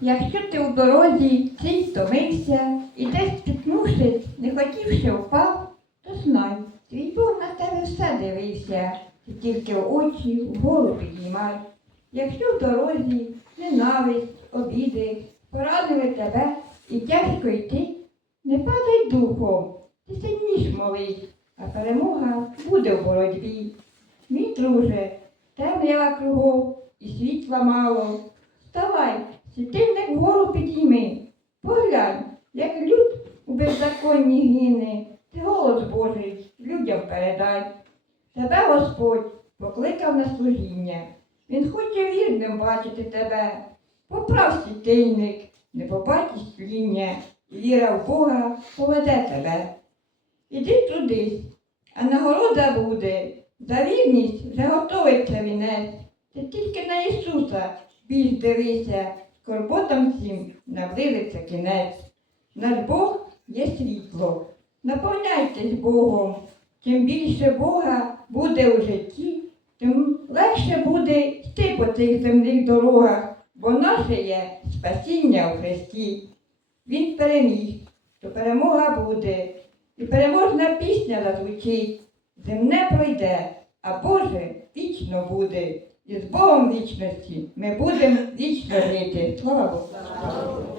Якщо ти у дорозі цей втомився і десь спіткнувшись, не хотівши впав, то знай, твій Бог на тебе все дивився, ти тільки очі вгору піднімай. Якщо в дорозі ненависть, обіди, поранили тебе і тяжко йти, не падай духом, ти сильніш молись, а перемога буде в боротьбі. Мій друже, темрява кругом і світла мало. Вставай, світильник вгору підійми. Поглянь, як люд у беззаконні гине, ти голос Божий людям передай. Тебе Господь покликав на служіння. Він хоче вірним бачити тебе. Поправ світильник, не побачиш тління, і віра в Бога поведе тебе. Іди трудись, а нагорода буде. За вірність вже готовиться вінець. Ти тільки на Ісуса більш дивися, скорботам всім наблизиться кінець. Наш Бог є світло. Наповняйтесь Богом. Чим більше Бога буде у житті, тим легше буде йти по цих земних дорогах, бо наше є спасіння у Христі. Він переміг, то перемога буде, і переможна пісня зазвучить. Земне пройде, а Боже вічно буде. І з Богом вічності ми будемо вічно жити. Слава Богу!